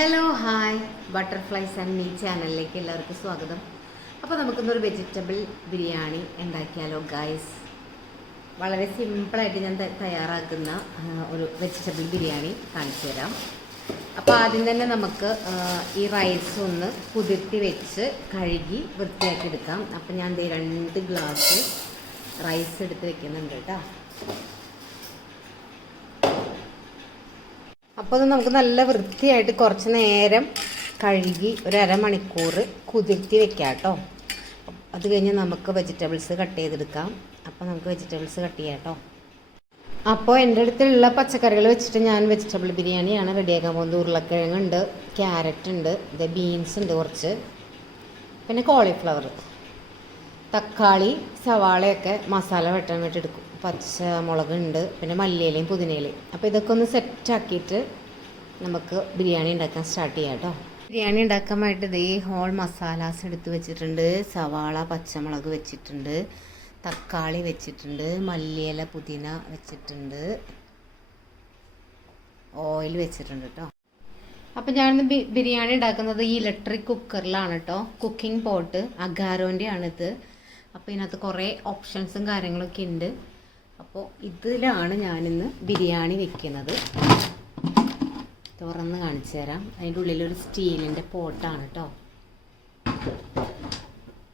Hello hi butterflies and me ചാനലിലേക്ക് എല്ലാവർക്കും സ്വാഗതം. അപ്പോൾ നമുക്കിന്നൊരു വെജിറ്റബിൾ ബിരിയാണി ഉണ്ടാക്കിയാലോ ഗൈസ്. വളരെ സിമ്പിളായിട്ട് ഞാൻ തയ്യാറാക്കുന്ന ഒരു വെജിറ്റബിൾ ബിരിയാണി കാണിച്ചു തരാം. അപ്പോൾ ആദ്യം തന്നെ നമുക്ക് ഈ റൈസ് ഒന്ന് കുതിർത്തി വെച്ച് കഴുകി വൃത്തിയാക്കി എടുക്കാം. അപ്പോൾ ഞാൻ 2 ഗ്ലാസ് റൈസ് എടുത്ത് വെക്കുന്നുണ്ട് കേട്ടോ. അപ്പോൾ അത് നമുക്ക് നല്ല വൃത്തിയായിട്ട് കുറച്ച് നേരം കഴുകി ഒരു അരമണിക്കൂർ കുതിർത്തി വെക്കാം കേട്ടോ. അത് കഴിഞ്ഞ് നമുക്ക് വെജിറ്റബിൾസ് കട്ട് ചെയ്തെടുക്കാം. അപ്പോൾ നമുക്ക് വെജിറ്റബിൾസ് കട്ട് ചെയ്യാം കേട്ടോ. അപ്പോൾ എൻ്റെ അടുത്തുള്ള പച്ചക്കറികൾ വെച്ചിട്ട് ഞാൻ വെജിറ്റബിൾ ബിരിയാണിയാണ് റെഡിയാക്കാൻ പോകുന്നത്. ഉരുളക്കിഴങ്ങുണ്ട്, ക്യാരറ്റ് ഉണ്ട്, ബീൻസ് ഉണ്ട് കുറച്ച്, പിന്നെ കോളിഫ്ലവർ, തക്കാളി, സവാളയൊക്കെ മസാല വെട്ടാൻ വേണ്ടി എടുക്കും, പച്ചമുളകുണ്ട്, പിന്നെ മല്ലിയിലയും പുതിനയിലയും. അപ്പോൾ ഇതൊക്കെ ഒന്ന് സെറ്റാക്കിയിട്ട് നമുക്ക് ബിരിയാണി ഉണ്ടാക്കാൻ സ്റ്റാർട്ട് ചെയ്യാം കേട്ടോ. ബിരിയാണി ഉണ്ടാക്കാൻ വേണ്ടി ഇതേ ഹോൾ മസാലാസ് എടുത്ത് വെച്ചിട്ടുണ്ട്. സവാള, പച്ചമുളക് വെച്ചിട്ടുണ്ട്, തക്കാളി വെച്ചിട്ടുണ്ട്, മല്ലിയില പുതിന വെച്ചിട്ടുണ്ട്, ഓയിൽ വെച്ചിട്ടുണ്ട് കേട്ടോ. അപ്പോൾ ഞാനിന്ന് ബിരിയാണി ഉണ്ടാക്കുന്നത് ഈ ഇലക്ട്രിക് കുക്കറിലാണ് കേട്ടോ. കുക്കിംഗ് പോട്ട് അഗാരോൻ്റെ ആണിത്. അപ്പോൾ ഇതിനകത്ത് കുറേ ഓപ്ഷൻസും കാര്യങ്ങളൊക്കെ ഉണ്ട്. അപ്പോൾ ഇതിലാണ് ഞാനിന്ന് ബിരിയാണി വെക്കുന്നത്. തുറന്ന് കാണിച്ചു തരാം. അതിൻ്റെ ഉള്ളിലൊരു സ്റ്റീലിൻ്റെ പോട്ടാണ് കേട്ടോ.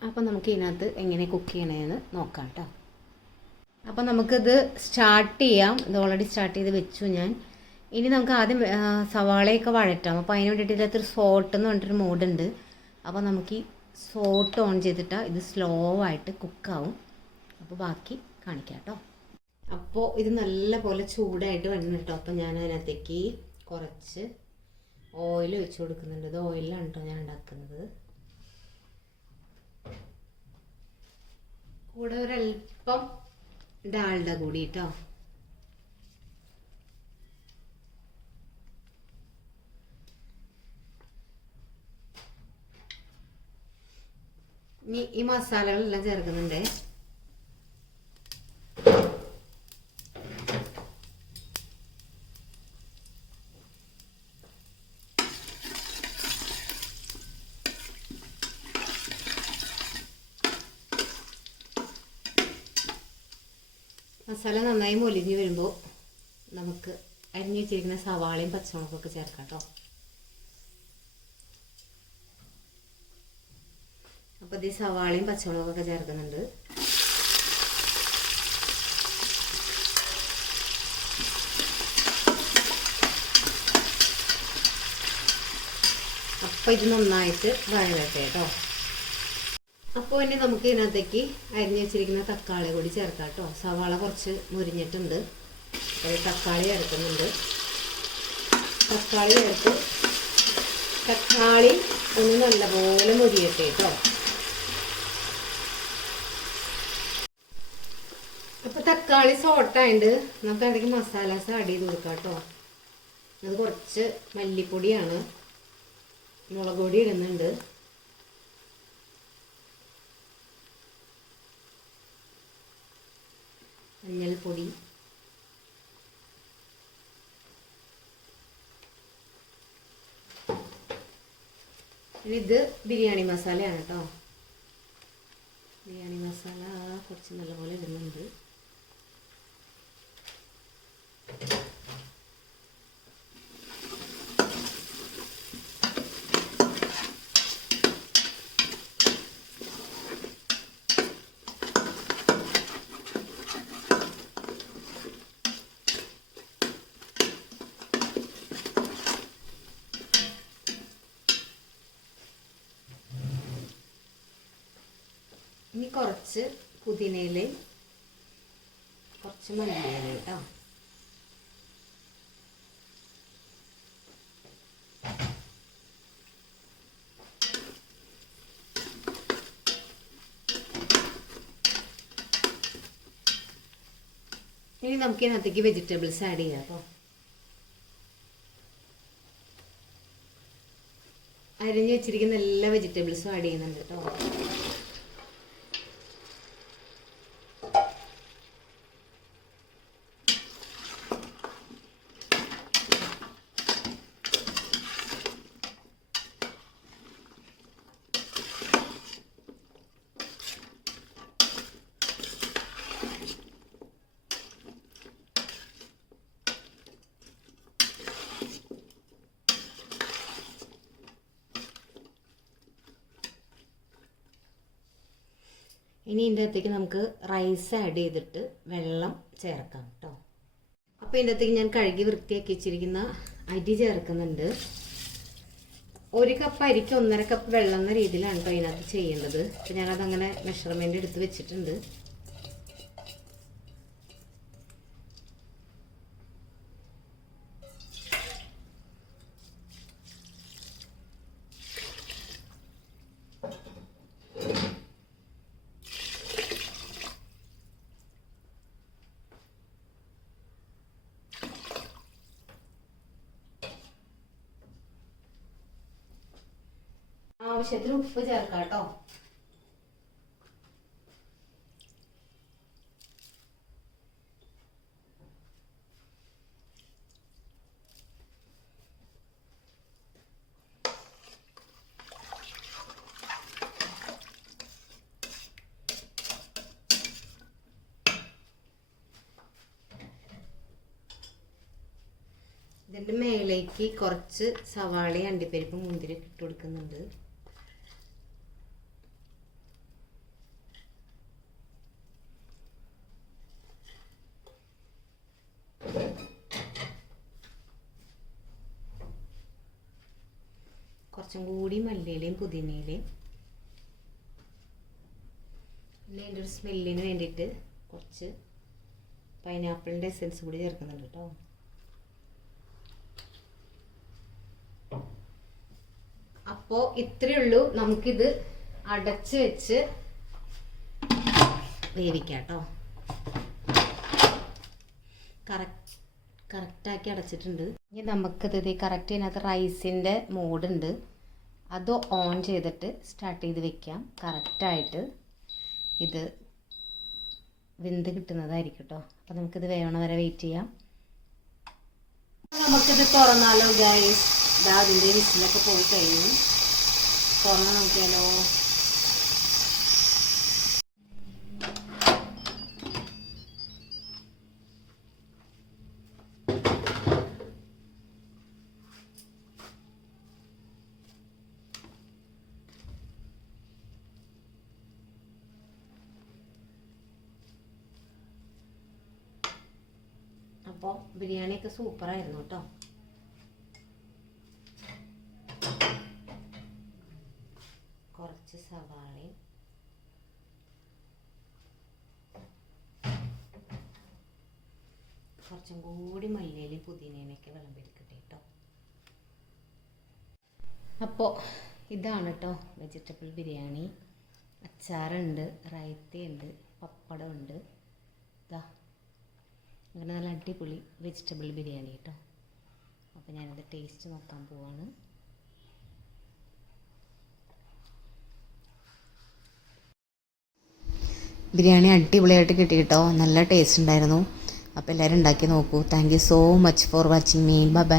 അപ്പോൾ നമുക്ക് ഇതിനകത്ത് എങ്ങനെ കുക്ക് ചെയ്യണമെന്ന് നോക്കാം കേട്ടോ. അപ്പോൾ നമുക്കിത് സ്റ്റാർട്ട് ചെയ്യാം. ഇത് ഓൾറെഡി സ്റ്റാർട്ട് ചെയ്ത് വെച്ചു ഞാൻ. ഇനി നമുക്ക് ആദ്യം സവാളയൊക്കെ വഴറ്റാം. അപ്പോൾ അതിന് വേണ്ടിയിട്ട് ഇതിനകത്തൊരു സോട്ട് എന്ന് പറഞ്ഞിട്ടൊരു മോഡുണ്ട്. അപ്പോൾ നമുക്ക് ഈ സോട്ട് ഓൺ ചെയ്തിട്ടാൽ ഇത് സ്ലോ ആയിട്ട് കുക്കാവും. അപ്പോൾ ബാക്കി കാണിക്കാം കേട്ടോ. അപ്പോൾ ഇത് നല്ല പോലെ ചൂടായിട്ട് വരണം കേട്ടോ. അപ്പോൾ ഞാൻ അതിനകത്തേക്ക് കുറച്ച് ഓയിൽ ഒഴിച്ച് കൊടുക്കുന്നുണ്ട്. ഇത് ഓയിലാണ് കേട്ടോ ഞാൻ ഉണ്ടാക്കുന്നത്. കൂടെ ഒരല്പം ഡാൽഡ കൂടി കേട്ടോ. ഇനി ഈ മസാലകളെല്ലാം ചേർക്കുന്നുണ്ട്. മസാല നന്നായി മൊലിഞ്ഞ് വരുമ്പോൾ നമുക്ക് അരിഞ്ഞ് വെച്ചിരിക്കുന്ന സവാളയും പച്ചമുളകൊക്കെ ചേർക്കാം കേട്ടോ. അപ്പോൾ ഇത് സവാളയും പച്ചമുളകൊക്കെ ചേർക്കുന്നുണ്ട്. അപ്പോൾ ഇത് നന്നായിട്ട് വഴലട്ടെ കേട്ടോ. അപ്പോൾ ഇനി നമുക്ക് ഇതിനകത്തേക്ക് അരിഞ്ഞ് വെച്ചിരിക്കുന്ന തക്കാളി കൂടി ചേർക്കാം കേട്ടോ. സവാള കുറച്ച് മുരിഞ്ഞിട്ടുണ്ട്. അപ്പോൾ തക്കാളി ചേർക്കുന്നുണ്ട്. തക്കാളി ചേർത്ത് തക്കാളി ഒന്ന് നല്ലപോലെ മുരിയട്ടെ കേട്ടോ. അപ്പോൾ തക്കാളി സോട്ടായിട്ട് നമുക്ക് അതിലേക്ക് മസാലാസ് ആഡ് ചെയ്ത് കൊടുക്കാം കേട്ടോ. അത് കുറച്ച് മല്ലിപ്പൊടിയാണ്, മുളക് പൊടി ഇടുന്നുണ്ട്, മഞ്ഞൾപ്പൊടി, ഇനി ഇത് ബിരിയാണി മസാലയാണ് കേട്ടോ. ബിരിയാണി മസാല കുറച്ച് നല്ലപോലെ ഇടുന്നുണ്ട്. ഇനി കുറച്ച് പുതിനയിലയും കുറച്ച് മല്ലിയില കേട്ടോ. ഇനി നമുക്ക് ഇതിനകത്തേക്ക് വെജിറ്റബിൾസ് ആഡ് ചെയ്യാം കേട്ടോ. അരിഞ്ഞ് വെച്ചിരിക്കുന്ന എല്ലാ വെജിറ്റബിൾസും ആഡ് ചെയ്യുന്നുണ്ട് കേട്ടോ. ഇനി ഇതിൻ്റെ അകത്തേക്ക് നമുക്ക് റൈസ് ആഡ് ചെയ്തിട്ട് വെള്ളം ചേർക്കാം കേട്ടോ. അപ്പോൾ ഇതിൻ്റെ അകത്തേക്ക് ഞാൻ കഴുകി വൃത്തിയാക്കി വെച്ചിരിക്കുന്ന അരി ചേർക്കുന്നുണ്ട്. 1 കപ്പ് അരിക്ക് 1.5 കപ്പ് വെള്ളം എന്ന രീതിയിലാണ് കേട്ടോ ഇതിനകത്ത് ചെയ്യേണ്ടത്. അപ്പോൾ ഞാനതങ്ങനെ മെഷർമെൻ്റ് എടുത്ത് വെച്ചിട്ടുണ്ട്. ആവശ്യത്തിന് ഉപ്പ് ചേർക്കാം കേട്ടോ. ഇതിൻ്റെ മേലേക്ക് കുറച്ച് സവാളയും അണ്ടിപ്പരിപ്പും മുന്തിരി ഇട്ട് കൊടുക്കുന്നുണ്ട്. കുറച്ചും കൂടി മല്ലിയിലയും പുതിനയിലയും, പിന്നെ അതിൻ്റെ ഒരു സ്മെല്ലിന് വേണ്ടിയിട്ട് കുറച്ച് പൈനാപ്പിളിൻ്റെ എസൻസ് കൂടി ചേർക്കുന്നുണ്ട് കേട്ടോ. അപ്പോൾ ഇത്രയേ ഉള്ളൂ. നമുക്കിത് അടച്ച് വെച്ച് വേവിക്കാം കേട്ടോ. കറക്റ്റാക്കി അടച്ചിട്ടുണ്ട്. ഇനി നമുക്കിത് കറക്റ്റ് ഇതിനകത്ത് റൈസിൻ്റെ മോഡുണ്ട്, അത് ഓൺ ചെയ്തിട്ട് സ്റ്റാർട്ട് ചെയ്ത് വെക്കാം. കറക്റ്റായിട്ട് ഇത് വെന്ത് കിട്ടുന്നതായിരിക്കും കേട്ടോ. അപ്പോൾ നമുക്കിത് വേവണ വരെ വെയിറ്റ് ചെയ്യാം. നമുക്കിത് തുറന്നാലോ ഗൈസ്. ഇതാ അതിൻ്റെ വിസിലൊക്കെ പോയി കഴിഞ്ഞു. തുറന്ന് നോക്കിയാലോ. അപ്പോൾ ബിരിയാണിയൊക്കെ സൂപ്പറായിരുന്നു കേട്ടോ. കുറച്ച് സവാളയും കുറച്ചും കൂടി മല്ലിയിലയും പുതിനയിലൊക്കെ വിളമ്പെടുക്കട്ടെ കേട്ടോ. അപ്പോൾ ഇതാണ് കേട്ടോ വെജിറ്റബിൾ ബിരിയാണി. അച്ചാറുണ്ട്, റൈത്തയുണ്ട്, പപ്പടമുണ്ട്. ഇതാ അങ്ങനെ നല്ല അടിപൊളി വെജിറ്റബിൾ ബിരിയാണി കേട്ടോ. അപ്പോൾ ഞാനത് ടേസ്റ്റ് നോക്കാൻ പോവാണ്. ബിരിയാണി അടിപൊളിയായിട്ട് കിട്ടി കേട്ടോ. നല്ല ടേസ്റ്റ് ഉണ്ടായിരുന്നു. അപ്പോൾ എല്ലാവരും ഉണ്ടാക്കി നോക്കൂ. Thank you so much for watching me. Bye bye.